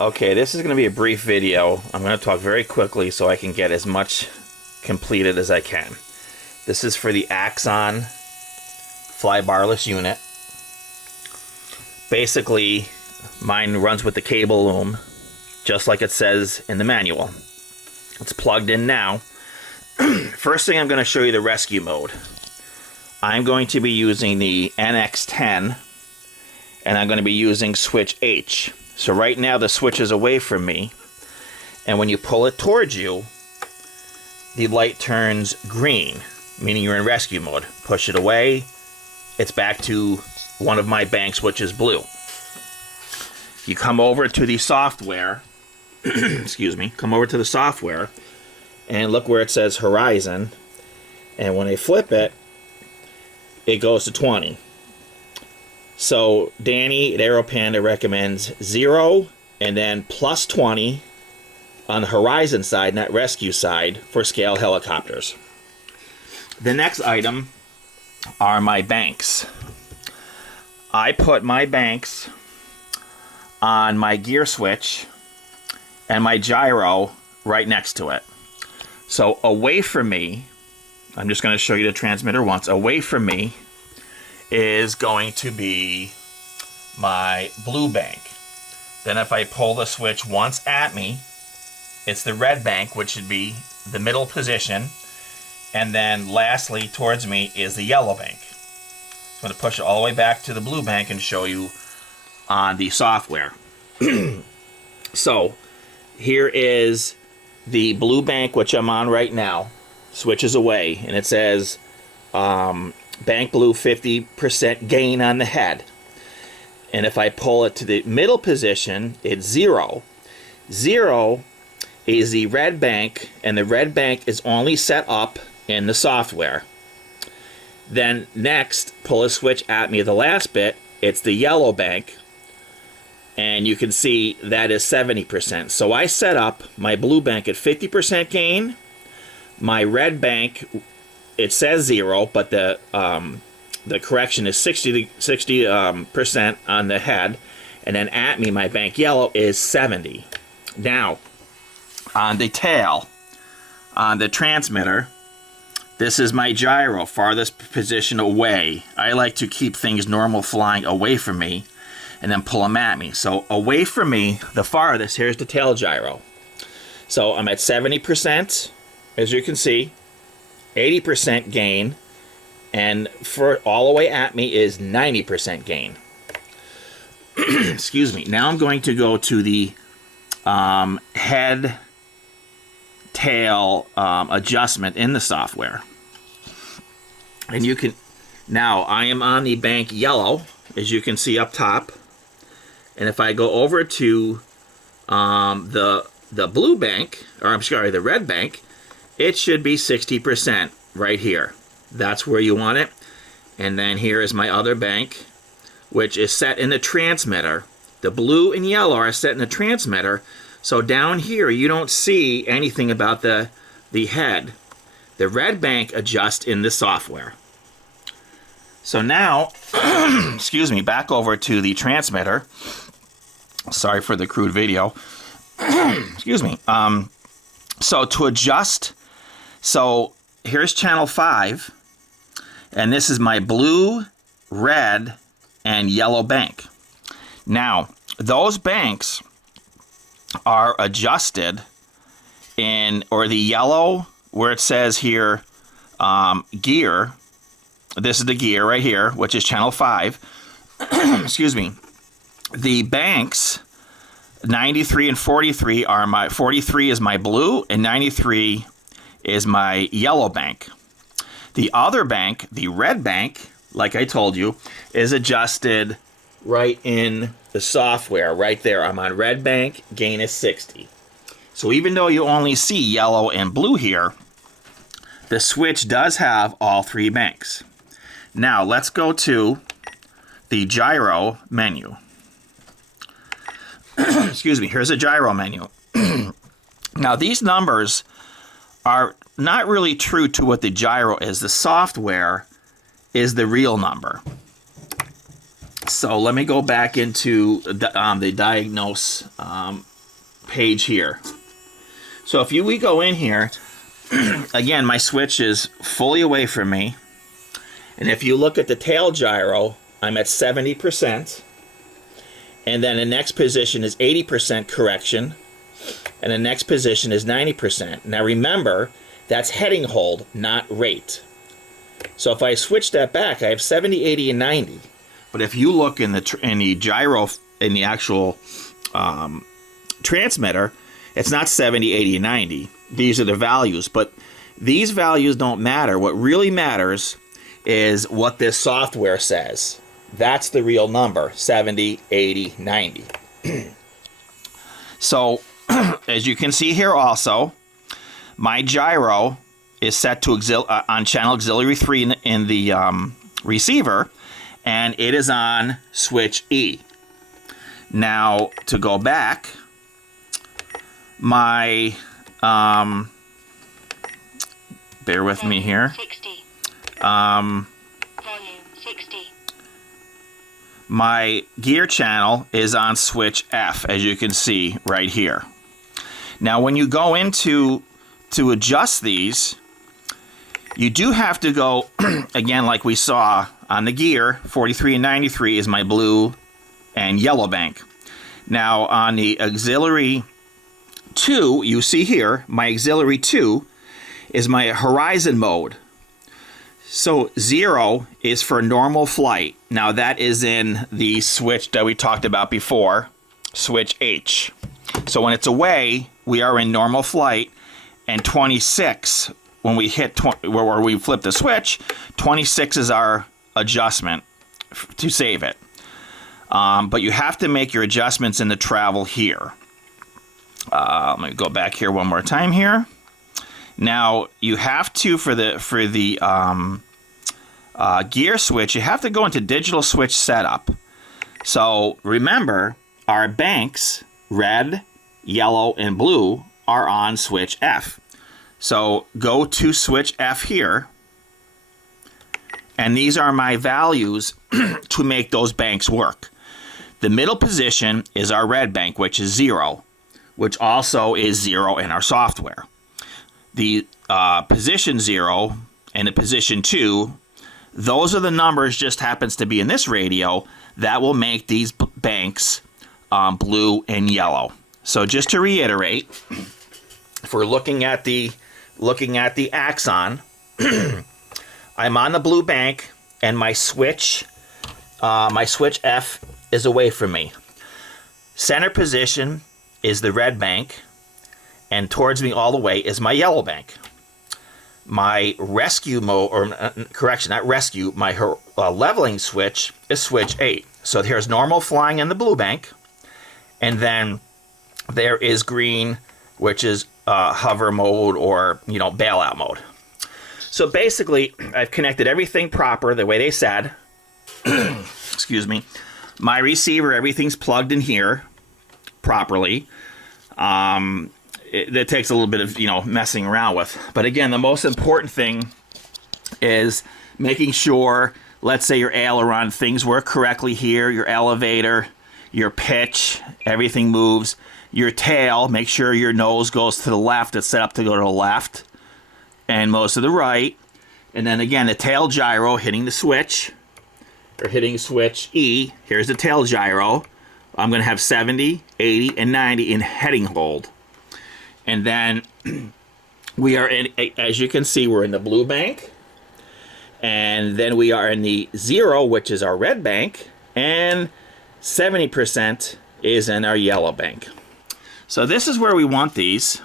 Okay, this is going to be a brief video. I'm going to talk very quickly so I can get as much completed as I can. This is for the AXON Flybarless unit. Basically, mine runs with the cable loom, just like it says in the manual. It's plugged in now. First thing, I'm going to show you the rescue mode. I'm going to be using the NX10, and I'm going to be using switch H. So right now the switch is away from me, and when you pull it towards you, the light turns green, meaning you're in rescue mode. Push it away, it's back to one of my banks, which is blue. You come over to the software, excuse me, come over to the software, and look where it says horizon, and when I flip it, it goes to 20. So Danny at Aero Panda recommends 0 and then plus 20 on the horizon side, not rescue side, for scale helicopters. The next item are my banks. I put my banks on my gear switch and my gyro right next to it. So away from me, I'm just going to show you the transmitter once, away from me is going to be my blue bank. Then if I pull the switch once at me, it's the red bank, which should be the middle position. And then lastly, towards me, is the yellow bank. I'm going to push it all the way back to the blue bank and show you on the software. So here is the blue bank, which I'm on right now. Switches away, and it says bank blue 50% gain on the head. And if I pull it to the middle position, it's 0. 0 is the red bank, and the red bank is only set up in the software. Then next, pull a switch at me, the last bit, it's the yellow bank, and you can see that is 70%. So I set up my blue bank at 50% gain. My red bank, it says 0, but the correction is 60% on the head, and then at me, my bank yellow is 70. Now, on the tail, on the transmitter, this is my gyro, farthest position away. I like to keep things normal flying away from me, and then pull them at me. So away from me, the farthest, here's the tail gyro. So I'm at 70%, as you can see. 80% gain, and for all the way at me is 90% gain. Excuse me. Now I'm going to go to the head tail adjustment in the software, and you can, now I am on the bank yellow, as you can see up top, and if I go over to the blue bank, or I'm sorry, the red bank, it should be 60% right here. That's where you want it. And then here is my other bank, which is set in the transmitter. The blue and yellow are set in the transmitter. So down here, you don't see anything about the head. The red bank adjusts in the software. So now, excuse me, back over to the transmitter. Sorry for the crude video. Excuse me. So to adjust, so here's channel 5, and this is my blue, red, and yellow bank. Now, those banks are adjusted in, or the yellow, where it says here, gear, this is the gear right here, which is channel 5. Excuse me. The banks, 93 and 43 are my, 43 is my blue, and 93 is my yellow bank. The other bank, the red bank, like I told you, is adjusted right in the software, right there. I'm on red bank, gain is 60. So even though you only see yellow and blue here, the switch does have all 3 banks. Now let's go to the gyro menu. Excuse me, here's a gyro menu. Now these numbers are not really true to what the gyro is. The software is the real number. So let me go back into the diagnose page here. So if we go in here, again, my switch is fully away from me. And if you look at the tail gyro, I'm at 70%. And then the next position is 80% correction. And the next position is 90%. Now remember, that's heading hold, not rate. So if I switch that back, I have 70, 80, and 90. But if you look in the gyro, in the actual transmitter, it's not 70, 80, and 90. These are the values. But these values don't matter. What really matters is what this software says. That's the real number, 70, 80, 90. So, as you can see here also, my gyro is set to on channel auxiliary 3 in the receiver, and it is on switch E. Now, to go back, my, bear with me here. 60. Volume 60. My gear channel is on switch F, as you can see right here. Now, when you go to adjust these, you do have to go, again, like we saw on the gear, 43 and 93 is my blue and yellow bank. Now, on the auxiliary 2, you see here, my auxiliary 2 is my horizon mode. So 0 is for normal flight. Now that is in the switch that we talked about before, switch H. So when it's away, we are in normal flight, and 26, when we hit where we flip the switch, 26 is our adjustment to save it. But you have to make your adjustments in the travel here. Let me go back here one more time here. Now, you have to, for the gear switch, you have to go into digital switch setup. So remember, our banks, red, yellow, and blue, are on switch F. So go to switch F here, and these are my values to make those banks work. The middle position is our red bank, which is 0, which also is 0 in our software. The position 0 and the position 2, those are the numbers, just happens to be in this radio, that will make these banks blue and yellow. So just to reiterate, if we're looking at the AXON, I'm on the blue bank, and my switch F is away from me. Center position is the red bank, and towards me all the way is my yellow bank. My rescue mode, or correction, not rescue, my leveling switch is switch 8. So there's normal flying in the blue bank, and then there is green, which is hover mode, or bailout mode. So basically, I've connected everything proper the way they said. Excuse me. My receiver, everything's plugged in here properly. That takes a little bit of messing around with. But again, the most important thing is making sure, let's say your aileron, things work correctly here, your elevator, your pitch, everything moves. Your tail, make sure your nose goes to the left, it's set up to go to the left, and most of the right. And then again, the tail gyro hitting the switch, or hitting switch E. Here's the tail gyro. I'm going to have 70, 80, and 90 in heading hold. And then we are in, as you can see, we're in the blue bank. And then we are in the 0, which is our red bank. And 70% is in our yellow bank. So this is where we want these.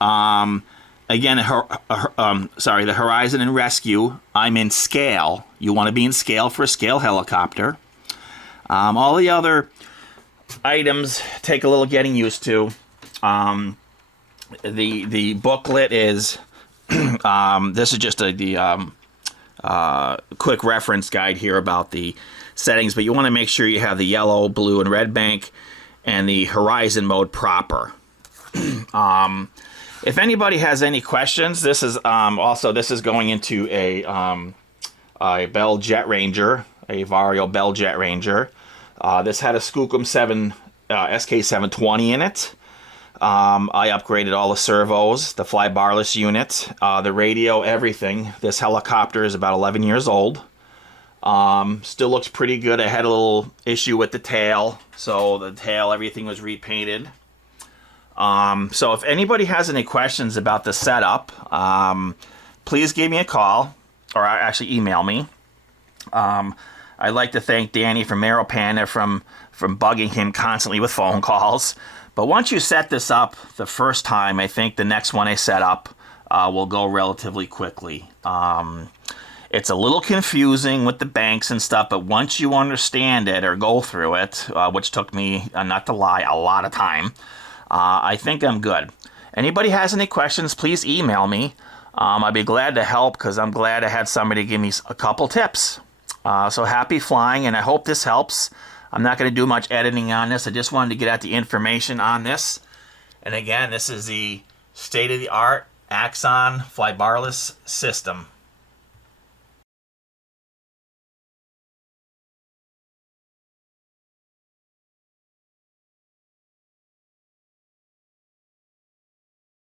Again, the horizon and rescue, I'm in scale. You want to be in scale for a scale helicopter. All the other items take a little getting used to. The booklet is this is just the quick reference guide here about the settings, but you want to make sure you have the yellow, blue, and red bank and the horizon mode proper. If anybody has any questions, this is going into a Bell Jet Ranger, a Vario Bell Jet Ranger. This had a Skookum 7 SK720 in it. I upgraded all the servos, the Flybarless unit, the radio, everything. This helicopter is about 11 years old. Still looks pretty good. I had a little issue with the tail, so the tail, everything was repainted. So if anybody has any questions about the setup, please give me a call, or actually email me. I'd like to thank Danny from Mero Panda from bugging him constantly with phone calls. But once you set this up the first time, I think the next one I set up will go relatively quickly. It's a little confusing with the banks and stuff, but once you understand it or go through it, which took me, not to lie, a lot of time, I think I'm good. Anybody has any questions, please email me. I'd be glad to help because I'm glad I had somebody give me a couple tips. So happy flying, and I hope this helps. I'm not going to do much editing on this. I just wanted to get out the information on this. And again, this is the state-of-the-art AXON Flybarless system.